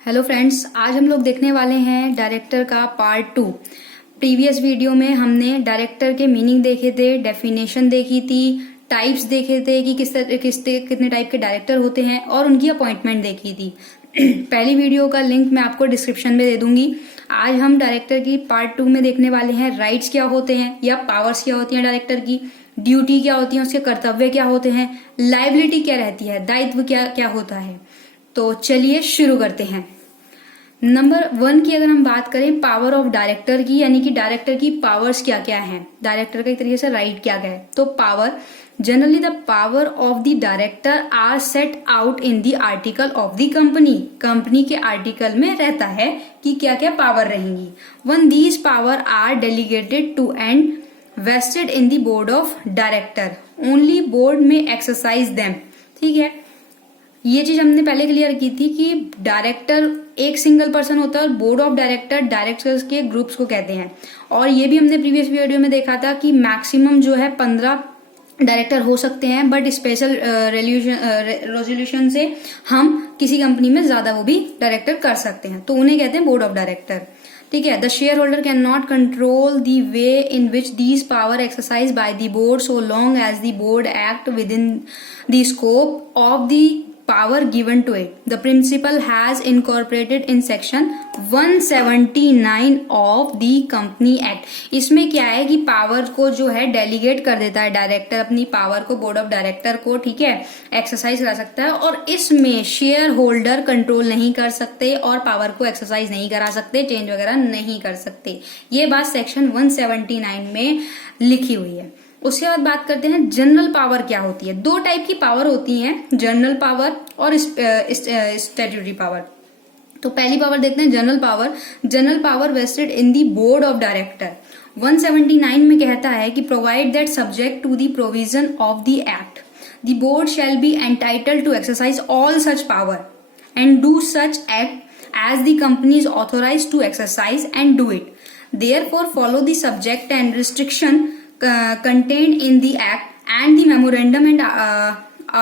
Hello friends, आज हम लोग देखने वाले हैं डायरेक्टर का पार्ट 2। प्रीवियस वीडियो में हमने डायरेक्टर के मीनिंग देखे थे, डेफिनेशन देखी थी, टाइप्स देखे थे कि कितने टाइप के डायरेक्टर होते हैं और उनकी अपॉइंटमेंट देखी थी। पहली वीडियो का लिंक मैं आपको डिस्क्रिप्शन में दे दूंगी। आज हम डायरेक्टर की पार्ट 2 में देखने वाले हैं राइट्स क्या होते हैं या पावर्स क्या होती हैं डायरेक्टर की, ड्यूटी क्या होती है, उसके कर्तव्य क्या होते हैं, लाइबिलिटी क्या रहती है, दायित्व क्या क्या होता है। तो चलिए शुरू करते हैं। नंबर 1 की अगर हम बात करें पावर ऑफ डायरेक्टर की, यानी कि डायरेक्टर की पावर्स क्या क्या हैं, डायरेक्टर का एक तरीके से राइट क्या क्या है। तो power, generally the power of the director are set out in the article of the company. Company के आर्टिकल में रहता है कि क्या क्या पावर रहेंगी। When these powers are delegated to and vested in the board of director, only board may exercise them. ठीक है, ये चीज हमने पहले क्लियर की थी कि डायरेक्टर एक सिंगल पर्सन होता है और बोर्ड ऑफ डायरेक्टर डायरेक्टर्स के ग्रुप्स को कहते हैं। और ये भी हमने प्रीवियस वीडियो में देखा था कि मैक्सिमम जो है 15 डायरेक्टर हो सकते हैं, बट स्पेशल रेजोल्यूशन से हम किसी कंपनी में ज्यादा वो भी डायरेक्टर कर सकते हैं, तो उन्हें कहते हैं बोर्ड ऑफ डायरेक्टर। ठीक है, the share can not control the way in which these power exercise by the board so long as the board act within the scope of the power given to it. The principle has incorporated in section 179 of the Company Act. इसमें क्या है कि power को जो है delegate कर देता है डायरेक्टर, अपनी पावर को बोर्ड ऑफ डायरेक्टर को, ठीक है, एक्सरसाइज करा सकता है। और इसमें शेयर होल्डर कंट्रोल नहीं कर सकते और पावर को एक्सरसाइज नहीं करा सकते, चेंज वगैरह नहीं कर सकते। ये बात सेक्शन 179 में लिखी हुई है। उसके बाद बात करते हैं जनरल पावर क्या होती है। दो टाइप की पावर होती हैं, जनरल पावर और स्टैट्यूटरी पावर। तो पहली पावर देखते हैं general power. General power vested in the board of director. 179 में कहता है कि provide that subject to the provision of the act the board shall be entitled to exercise all such power and do such act as the company is authorise to exercise and do it. Therefore follow the subject and restriction contained in the act and the memorandum and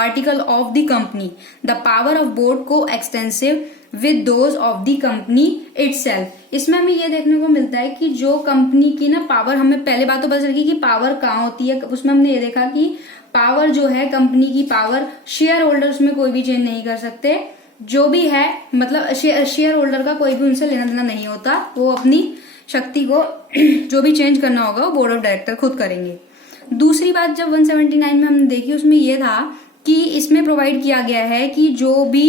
article of the company. The power of board co-extensive with those of the company itself. इसमें हमें ये देखने को मिलता है कि जो company की ना पावर, हमें पहले बात तो पता चल गई कि पावर कहाँ होती है। उसमें हमने ये देखा कि पावर जो है कंपनी की पावर, शेयर होल्डर्स में कोई भी चेंज नहीं कर सकते। जो भी है मतलब शेयर होल्डर का कोई भी उनसे लेना देना नहीं होता, वो अपनी शक्ति को जो भी चेंज करना होगा वो बोर्ड ऑफ डायरेक्टर खुद करेंगे। दूसरी बात जब 179 में हमने देखी, उसमें यह था कि इसमें प्रोवाइड किया गया है कि जो भी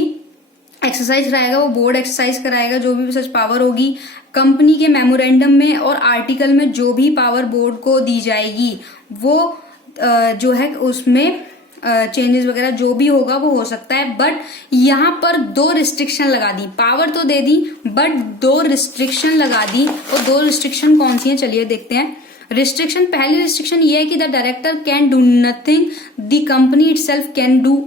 एक्सरसाइज कराएगा वो बोर्ड एक्सरसाइज कराएगा, जो भी सच पावर होगी कंपनी के मेमोरेंडम में और आर्टिकल में जो भी पावर बोर्ड को दी जाएगी वो जो है उसमें चेंजेस वगैरह जो भी होगा वो हो सकता है। बट यहाँ पर 2 रिस्ट्रिक्शन लगा दी, पावर तो दे दी बट 2 रिस्ट्रिक्शन लगा दी। और 2 रिस्ट्रिक्शन कौन सी हैं, चलिए देखते हैं। रिस्ट्रिक्शन, पहली रिस्ट्रिक्शन ये है कि the director can do nothing the company itself can do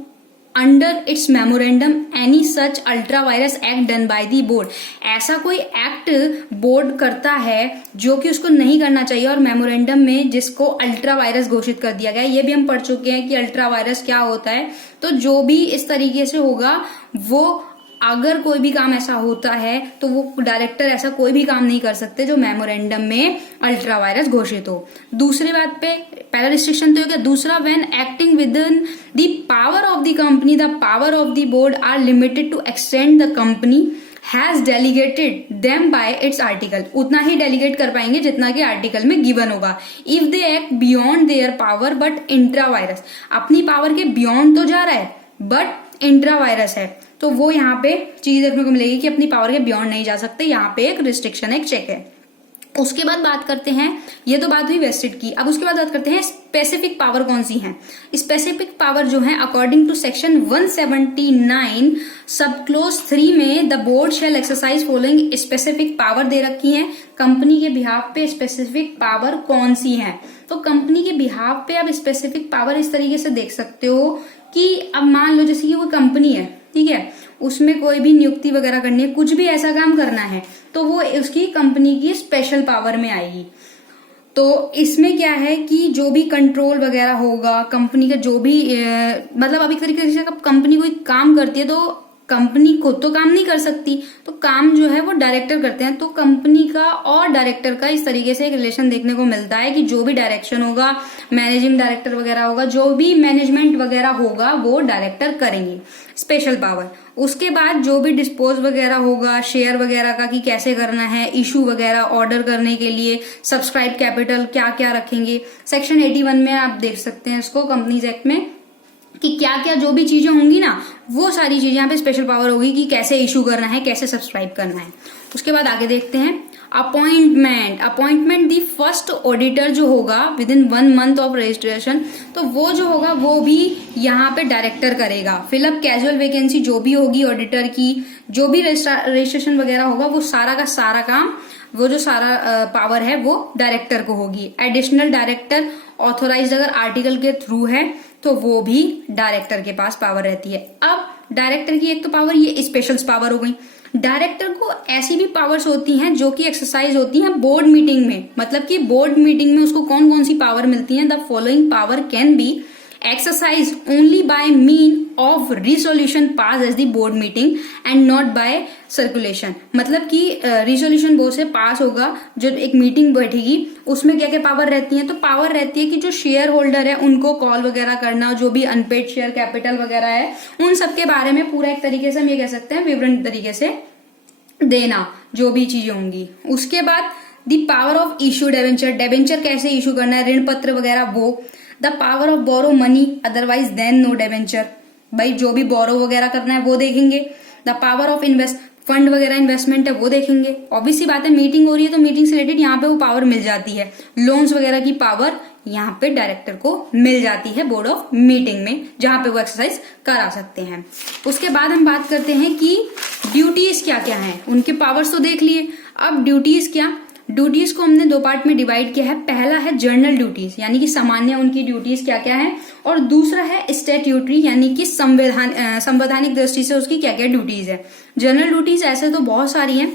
under its memorandum any such ultra vires act done by the board. ऐसा कोई एक्ट बोर्ड करता है जो कि उसको नहीं करना चाहिए और मेमोरेंडम में जिसको अल्ट्रा वायरस घोषित कर दिया गया है। ये भी हम पढ़ चुके हैं कि अल्ट्रा वायरस क्या होता है। तो जो भी इस तरीके से होगा, वो अगर कोई भी काम ऐसा होता है तो वो डायरेक्टर ऐसा कोई भी काम नहीं कर सकते जो मेमोरेंडम में अल्ट्रा वायरस घोषित हो। दूसरी बात पे पहला रिस्ट्रिक्शन तो हो गया। दूसरा, when acting within the power of the company the power of the board are limited to extend the company has delegated them by its article. उतना ही डेलीगेट कर पाएंगे जितना कि आर्टिकल में गिवन होगा। If they act beyond their power but intra virus, अपनी power के बियॉन्ड तो जा रहा है बट इंट्रा वायरस है, तो वो यहाँ पे चीज देखने को मिलेगी कि अपनी पावर के बियॉन्ड नहीं जा सकते। यहाँ पे एक रिस्ट्रिक्शन, एक चेक है। उसके बाद बात करते हैं, ये तो बात हुई वेस्टेड की। अब उसके बाद बात करते हैं स्पेसिफिक पावर कौन सी है। स्पेसिफिक पावर जो है अकॉर्डिंग टू सेक्शन 179 सब क्लोज 3 में the board shall exercise following specific power दे रखी है। कंपनी के बिहाफ पे स्पेसिफिक पावर कौन सी है, तो कंपनी के बिहाफ पे आप स्पेसिफिक पावर इस तरीके से देख सकते हो कि अब मान लो जैसे कि वो कंपनी है, ठीक है, उसमें कोई भी नियुक्ति वगैरह करनी है, कुछ भी ऐसा काम करना है तो वो उसकी कंपनी की स्पेशल पावर में आएगी। तो इसमें क्या है कि जो भी कंट्रोल वगैरह होगा कंपनी का, जो भी मतलब अब एक तरीके से कंपनी कोई काम करती है तो कंपनी खुद तो काम नहीं कर सकती, तो काम जो है वो डायरेक्टर करते हैं। तो कंपनी का और डायरेक्टर का इस तरीके से एक रिलेशन देखने को मिलता है कि जो भी डायरेक्शन होगा, मैनेजिंग डायरेक्टर वगैरह होगा, जो भी मैनेजमेंट वगैरह होगा वो डायरेक्टर करेंगे, स्पेशल पावर। उसके बाद जो भी डिस्पोज वगैरह होगा शेयर वगैरह का कि कैसे करना है, इशू वगैरह ऑर्डर करने के लिए सब्सक्राइब कैपिटल क्या क्या रखेंगे, सेक्शन 81 में आप देख सकते हैं इसको कंपनीज एक्ट में कि क्या क्या जो भी चीजें होंगी ना वो सारी चीजें यहाँ पे स्पेशल पावर होगी कि कैसे इशू करना है, कैसे सब्सक्राइब करना है। उसके बाद आगे देखते हैं अपॉइंटमेंट दी फर्स्ट ऑडिटर जो होगा with in 1 month of registration, तो वो जो होगा वो भी यहाँ पे डायरेक्टर करेगा। फिलअप कैजुअल वैकेंसी जो भी होगी ऑडिटर की, जो भी रजिस्ट्रेशन वगैरह होगा वो सारा का सारा काम, वो जो सारा पावर है वो डायरेक्टर को होगी। एडिशनल डायरेक्टर ऑथोराइज्ड अगर आर्टिकल के थ्रू है तो वो भी डायरेक्टर के पास पावर रहती है। अब डायरेक्टर की एक तो पावर ये स्पेशल पावर हो गई। डायरेक्टर को ऐसी भी पावर्स होती हैं जो कि एक्सरसाइज होती हैं बोर्ड मीटिंग में, मतलब कि बोर्ड मीटिंग में उसको कौन कौन सी पावर मिलती है। The following power can be exercise only by mean of resolution pass as the board meeting and not by circulation. मतलब कि रिसोल्यूशन बोर्ड से पास होगा, जो एक मीटिंग बैठेगी उसमें क्या क्या पावर रहती है, तो पावर रहती है कि जो शेयर होल्डर है उनको कॉल वगैरह करना, जो भी अनपेड शेयर कैपिटल वगैरह है उन सब के बारे में पूरा एक तरीके से हम ये कह सकते हैं विवरण तरीके से देना, जो भी चीजें होंगी। उसके बाद the power of issue debenture कैसे इशू करना है, ऋण पत्र वगैरह वो। The power of borrow money otherwise than no debenture, भाई जो भी बोरो वगैरह करना है वो देखेंगे। The power of invest fund वगैरह इन्वेस्टमेंट है वो देखेंगे। ऑब्वियस सी बात है मीटिंग हो रही है तो मीटिंग से रिलेटेड यहाँ पे वो पावर मिल जाती है। लोन्स वगैरह की पावर यहाँ पे डायरेक्टर को मिल जाती है बोर्ड ऑफ मीटिंग में, जहां पे वो एक्सरसाइज करा सकते हैं। उसके बाद हम बात करते हैं कि ड्यूटीज क्या क्या है, उनके पावर्स तो देख लिए। अब ड्यूटीज क्या, ड्यूटीज को हमने 2 पार्ट में डिवाइड किया है। पहला है जनरल ड्यूटीज यानी कि सामान्य उनकी ड्यूटीज क्या क्या है, और दूसरा है स्टैट्यूटरी यानी कि संवैधानिक दृष्टि से उसकी क्या क्या ड्यूटीज है। जनरल ड्यूटीज ऐसे तो बहुत सारी हैं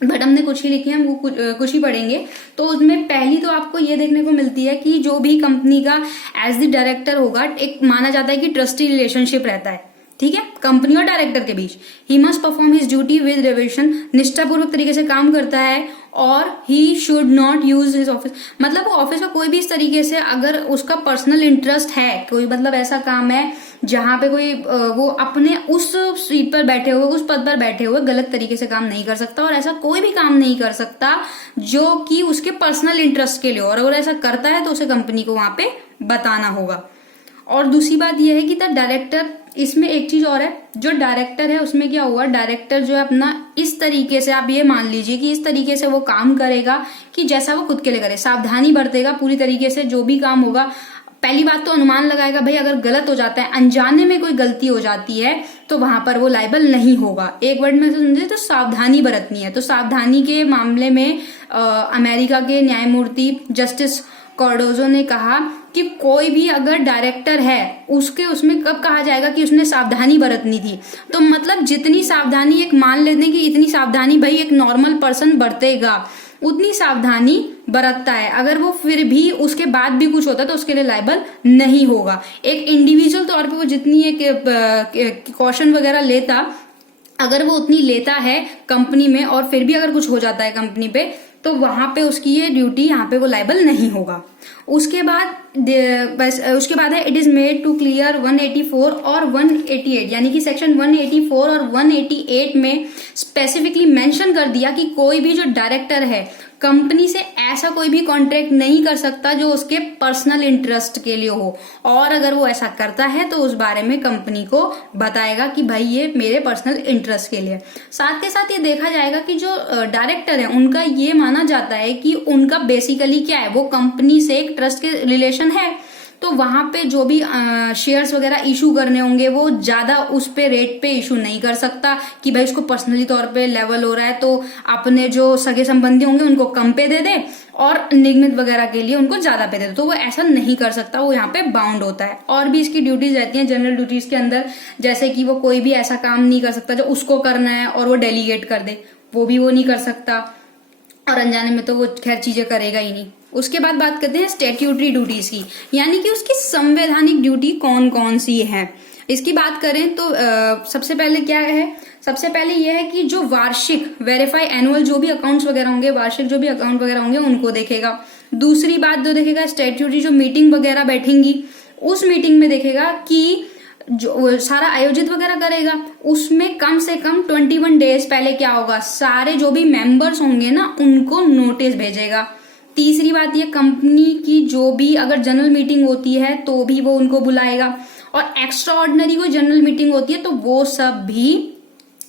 बट हमने कुछ ही लिखी है, हम वो कुछ ही पढ़ेंगे। तो उसमें पहली तो आपको ये देखने को मिलती है कि जो भी कंपनी का एज द डायरेक्टर होगा, एक माना जाता है कि ट्रस्टी रिलेशनशिप रहता है, ठीक है, कंपनी और डायरेक्टर के बीच। He must perform his duty with devotion, निष्ठापूर्वक तरीके से काम करता है। और he should not use his office, मतलब वो ऑफिस का कोई भी इस तरीके से अगर उसका पर्सनल इंटरेस्ट है, कोई मतलब ऐसा काम है जहां पे कोई वो अपने उस सीट पर बैठे हुए, उस पद पर बैठे हुए गलत तरीके से काम नहीं कर सकता, और ऐसा कोई भी काम नहीं कर सकता जो कि उसके पर्सनल इंटरेस्ट के लिए, और अगर ऐसा करता है तो उसे कंपनी को वहां पे बताना होगा। और दूसरी बात यह है कि द डायरेक्टर, इसमें एक चीज और है, जो डायरेक्टर है उसमें क्या हुआ, डायरेक्टर जो है अपना इस तरीके से, आप ये मान लीजिए कि इस तरीके से वो काम करेगा कि जैसा वो खुद के लिए करे, सावधानी बरतेगा पूरी तरीके से। जो भी काम होगा, पहली बात तो अनुमान लगाएगा, भाई अगर गलत हो जाता है, अनजाने में कोई गलती हो जाती है तो वहां पर वो लायबल नहीं होगा। एक वर्ड में समझे तो सावधानी बरतनी है। तो सावधानी के मामले में अमेरिका के न्यायमूर्ति जस्टिस कार्डोजो ने कहा कि कोई भी अगर डायरेक्टर है उसमें कब कहा जाएगा कि उसने सावधानी बरतनी थी, तो मतलब जितनी सावधानी, एक मान लेते हैं कि इतनी सावधानी भाई एक नॉर्मल पर्सन बरतेगा, उतनी सावधानी बरतता है, अगर वो फिर भी उसके बाद भी कुछ होता है तो उसके लिए लायबल नहीं होगा। एक इंडिविजुअल तौर पे वो जितनी एक कॉशन वगैरह लेता, अगर वो उतनी लेता है कंपनी में और फिर भी अगर कुछ हो जाता है कंपनी पे, तो वहां पे उसकी ये ड्यूटी, यहाँ पे वो लायबल नहीं होगा। उसके बाद है it is made to clear 184 और 188, यानी कि सेक्शन 184 और 188 में स्पेसिफिकली मेंशन कर दिया कि कोई भी जो डायरेक्टर है कंपनी से ऐसा कोई भी कॉन्ट्रैक्ट नहीं कर सकता जो उसके पर्सनल इंटरेस्ट के लिए हो, और अगर वो ऐसा करता है तो उस बारे में कंपनी को बताएगा कि भाई ये मेरे पर्सनल इंटरेस्ट के लिए। साथ के साथ ये देखा जाएगा कि जो डायरेक्टर है उनका ये माना जाता है कि उनका बेसिकली क्या है, वो कंपनी से एक ट्रस्ट के रिलेशन है, तो वहां पे जो भी शेयर्स वगैरह इशू करने होंगे वो ज्यादा उस पे रेट पे इशू नहीं कर सकता कि भाई उसको पर्सनली तौर पे लेवल हो रहा है तो अपने जो सगे संबंधी होंगे उनको कम पे दे दे और निगमित वगैरह के लिए उनको ज्यादा पे दे दे, तो वो ऐसा नहीं कर सकता, वो यहाँ पे बाउंड होता है। और भी इसकी ड्यूटीज रहती हैं जनरल ड्यूटीज के अंदर, जैसे कि वो कोई भी ऐसा काम नहीं कर सकता जो उसको करना है और वो डेलीगेट कर दे, वो भी वो नहीं कर सकता, और अनजाने में तो वो खैर चीजें करेगा ही नहीं। उसके बाद बात करते हैं स्टैट्यूटरी ड्यूटीज की, यानी कि उसकी संवैधानिक ड्यूटी कौन कौन सी है। इसकी बात करें तो सबसे पहले क्या है, सबसे पहले यह है कि जो वार्षिक वेरीफाई एनुअल जो भी अकाउंट्स वगैरह होंगे, वार्षिक जो भी अकाउंट वगैरह होंगे उनको देखेगा। दूसरी बात जो देखेगा, स्टैट्यूटरी जो मीटिंग वगैरह बैठेंगी उस मीटिंग में देखेगा कि जो सारा आयोजित वगैरह करेगा उसमें कम से कम 21 डेज पहले क्या होगा, सारे जो भी मेंबर्स होंगे ना उनको नोटिस भेजेगा। तीसरी बात ये, कंपनी की जो भी अगर जनरल मीटिंग होती है तो भी वो उनको बुलाएगा, और एक्स्ट्रा ऑर्डिनरी कोई जनरल मीटिंग होती है तो वो सब भी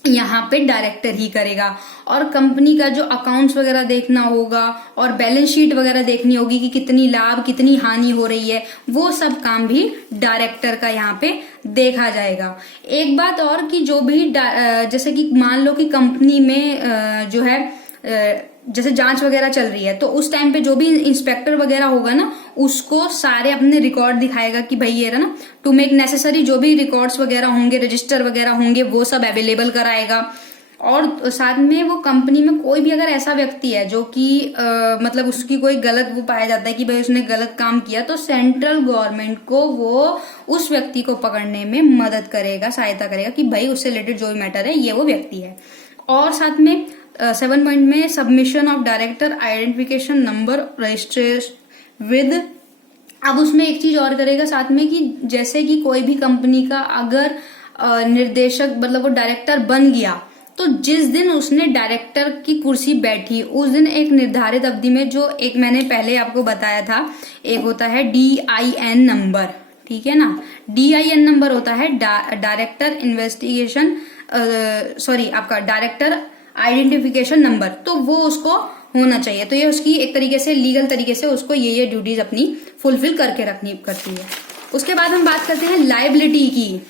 यहाँ पे डायरेक्टर ही करेगा। और कंपनी का जो अकाउंट्स वगैरह देखना होगा और बैलेंस शीट वगैरह देखनी होगी कि कितनी लाभ कितनी हानि हो रही है, वो सब काम भी डायरेक्टर का यहाँ पे देखा जाएगा। एक बात और कि जो भी जैसे कि मान लो कि कंपनी में जो है जैसे जांच वगैरह चल रही है तो उस टाइम पे जो भी इंस्पेक्टर वगैरह होगा ना उसको सारे अपने रिकॉर्ड दिखाएगा कि भाई ये ना टू मेक नेसेसरी जो भी रिकॉर्ड्स वगैरह होंगे, रजिस्टर वगैरह होंगे, वो सब अवेलेबल कराएगा। और साथ में वो कंपनी में कोई भी अगर ऐसा व्यक्ति है जो कि मतलब उसकी कोई गलत वो पाया जाता है कि भाई उसने गलत काम किया, तो सेंट्रल गवर्नमेंट को वो उस व्यक्ति को पकड़ने में मदद करेगा, सहायता करेगा कि भाई उससे रिलेटेड जो भी मैटर है ये वो व्यक्ति है। और साथ में 7 पॉइंट में submission of director identification number registration with, अब उसमें एक चीज और करेगा साथ में कि जैसे कि कोई भी कंपनी का अगर निर्देशक मतलब वो डायरेक्टर बन गया तो जिस दिन उसने डायरेक्टर की कुर्सी बैठी उस दिन एक निर्धारित अवधि में, जो एक मैंने पहले आपको बताया था, एक होता है DIN नंबर, ठीक है ना, DIN नंबर होता है डायरेक्टर इन्वेस्टिगेशन आपका डायरेक्टर आइडेंटिफिकेशन नंबर, तो वो उसको होना चाहिए। तो ये उसकी एक तरीके से लीगल तरीके से उसको ये ड्यूटीज अपनी फुलफिल करके रखनी करती है। उसके बाद हम बात करते हैं लायबिलिटी की।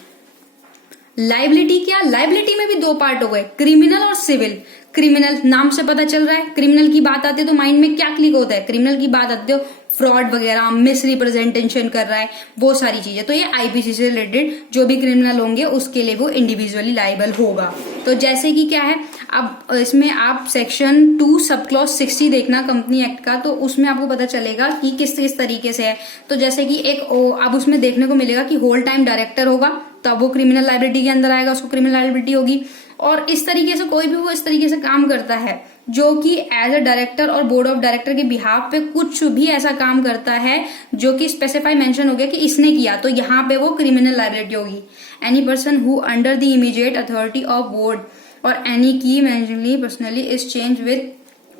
लायबिलिटी क्या, लायबिलिटी में भी 2 पार्ट हो गए, क्रिमिनल और सिविल। क्रिमिनल नाम से पता चल रहा है, क्रिमिनल की बात आती है तो माइंड में क्या क्लिक होता है, क्रिमिनल की बात आती है फ्रॉड वगैरह, मिस रिप्रेजेंटेशन कर रहा है, वो सारी चीजें। तो ये आईपीसी से रिलेटेड जो भी क्रिमिनल होंगे उसके लिए वो इंडिविजुअली लायबल होगा। तो जैसे कि क्या है, अब इसमें आप सेक्शन 2 सब क्लॉज 60 देखना कंपनी एक्ट का, तो उसमें आपको पता चलेगा कि किस किस तरीके से है। तो जैसे कि एक अब उसमें देखने को मिलेगा कि होल टाइम डायरेक्टर होगा तब वो क्रिमिनल लायबिलिटी के अंदर आएगा, उसको क्रिमिनल लायबिलिटी होगी। और इस तरीके से कोई भी वो इस तरीके से काम करता है जो कि एज अ डायरेक्टर और बोर्ड ऑफ डायरेक्टर के बिहाफ पे कुछ भी ऐसा काम करता है जो कि स्पेसिफाई मेंशन हो गया कि इसने किया, तो यहाँ पे वो क्रिमिनल लायबिलिटी होगी। Any person who under the immediate authority of board और एनी की मैनेजरली पर्सनली इज चेंज विद,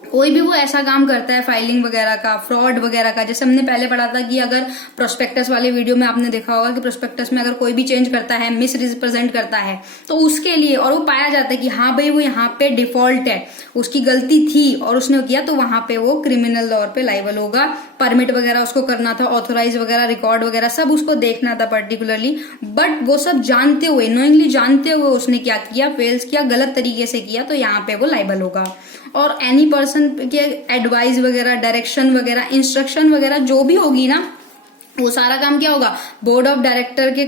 कोई भी वो ऐसा काम करता है फाइलिंग वगैरह का, फ्रॉड वगैरह का, जैसे हमने पहले पढ़ा था कि अगर प्रोस्पेक्टस वाले वीडियो में आपने देखा होगा कि प्रोस्पेक्टस में अगर कोई भी चेंज करता है, मिस रिप्रेजेंट करता है, तो उसके लिए और वो पाया जाता है कि हाँ भाई वो यहाँ पे डिफॉल्ट है, उसकी गलती थी और उसने किया, तो वहां पे वो क्रिमिनल तौर पे लायबल होगा। परमिट वगैरह उसको करना था, ऑथोराइज वगैरह, रिकॉर्ड वगैरह सब उसको देखना था पर्टिकुलरली, बट वो सब जानते हुए, नोइंगली जानते हुए उसने क्या किया, फेल्स किया, गलत तरीके से किया, तो यहाँ पे वो लायबल होगा। और एनी पर्सन के एडवाइस वगैरह, डायरेक्शन वगैरह, इंस्ट्रक्शन वगैरह जो भी होगी ना, वो सारा काम क्या होगा, बोर्ड ऑफ डायरेक्टर के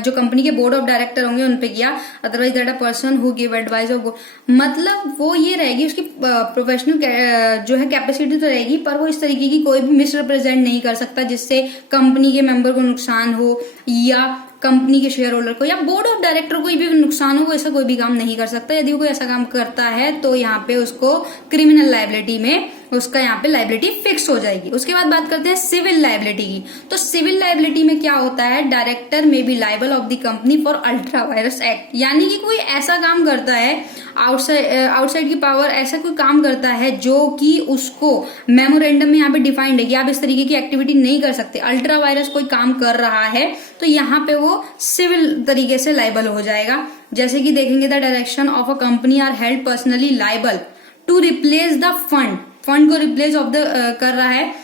जो कंपनी के बोर्ड ऑफ डायरेक्टर होंगे उन पे किया। Otherwise that a person who give advice of, मतलब वो ये रहेगी उसकी प्रोफेशनल जो है कैपेसिटी तो रहेगी, पर वो इस तरीके की कोई भी मिसरिप्रेजेंट नहीं कर सकता जिससे कंपनी के मेंबर को नुकसान हो या कंपनी के शेयर होल्डर को या बोर्ड ऑफ डायरेक्टर को भी नुकसान हो, वो ऐसा कोई भी काम नहीं कर सकता। यदि वो कोई ऐसा काम करता है तो यहाँ पे उसको क्रिमिनल लायबिलिटी में उसका यहाँ पे लायबिलिटी फिक्स हो जाएगी। उसके बाद बात करते हैं सिविल लायबिलिटी की। तो सिविल लायबिलिटी में क्या होता है, डायरेक्टर में B liable of the company for ultra vires act, यानी कि कोई ऐसा काम करता है आउटसाइड की पावर, ऐसा कोई काम करता है जो कि उसको मेमोरेंडम में यहाँ पे डिफाइंड है कि आप इस तरीके की एक्टिविटी नहीं कर सकते। अल्ट्रा वायरस कोई काम कर रहा है तो यहाँ पे वो सिविल तरीके से लायबल हो जाएगा। जैसे कि देखेंगे the direction of a company are held personally liable to replace the fund को रिप्लेस ऑफ द कर रहा है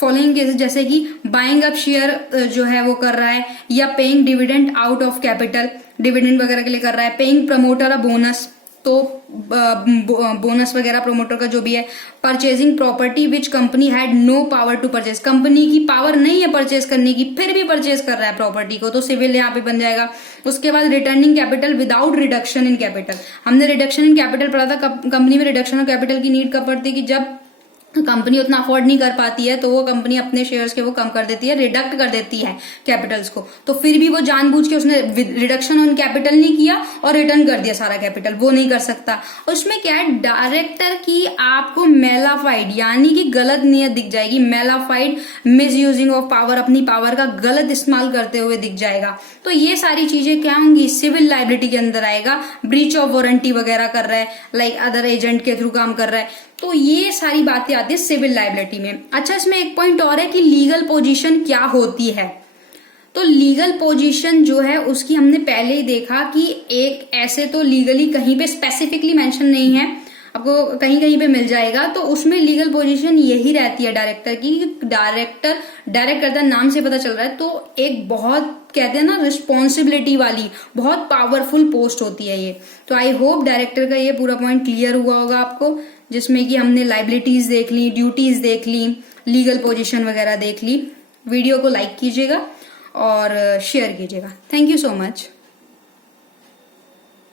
फॉलोइंग केसेस, जैसे कि बाइंग अप शेयर जो है वो कर रहा है, या paying dividend out of capital, dividend वगैरह के लिए कर रहा है, पेइंग प्रमोटर अ बोनस, तो बोनस वगैरह प्रमोटर का जो भी है, purchasing property which company had no power to purchase, कंपनी की पावर नहीं है परचेज करने की फिर भी परचेज कर रहा है प्रॉपर्टी को, तो सिविल यहाँ पे बन जाएगा। उसके बाद returning capital without reduction in capital, हमने रिडक्शन इन कैपिटल पढ़ा था, कंपनी में रिडक्शन ऑफ कैपिटल की नीड कब पड़ती है कि जब कंपनी उतना अफोर्ड नहीं कर पाती है तो वो कंपनी अपने शेयर्स के वो कम कर देती है, रिडक्ट कर देती है कैपिटल्स को। तो फिर भी वो जानबूझ के उसने रिडक्शन ऑन कैपिटल नहीं किया और रिटर्न कर दिया सारा कैपिटल, वो नहीं कर सकता। उसमें क्या है, डायरेक्टर की आपको मेलाफाइड यानी कि गलत नीयत दिख जाएगी, mala fide miss using of power, अपनी पावर का गलत इस्तेमाल करते हुए दिख जाएगा। तो ये सारी चीजें क्या होंगी, सिविल लाइबिलिटी के अंदर आएगा। ब्रीच ऑफ वारंटी वगैरह कर रहा है, लाइक अदर एजेंट के थ्रू काम कर रहा है, तो ये सारी बातें आती है सिविल लाइबिलिटी में। अच्छा, इसमें एक पॉइंट और है कि लीगल पोजीशन क्या होती है। तो लीगल पोजीशन जो है उसकी हमने पहले ही देखा कि एक ऐसे तो लीगली कहीं पे स्पेसिफिकली मेंशन नहीं है, आपको कहीं कहीं पे मिल जाएगा। तो उसमें लीगल पोजीशन यही रहती है डायरेक्टर की, डायरेक्टर डायरेक्ट करता है, नाम से पता चल रहा है। तो एक बहुत कहते हैं ना रिस्पॉन्सिबिलिटी वाली, बहुत पावरफुल पोस्ट होती है ये। तो आई होप डायरेक्टर का ये पूरा पॉइंट क्लियर हुआ होगा आपको, जिसमें कि हमने लाइबिलिटीज देख ली, ड्यूटीज देख ली, लीगल पोजीशन वगैरह देख ली। वीडियो को लाइक कीजिएगा और शेयर कीजिएगा। Thank you so much.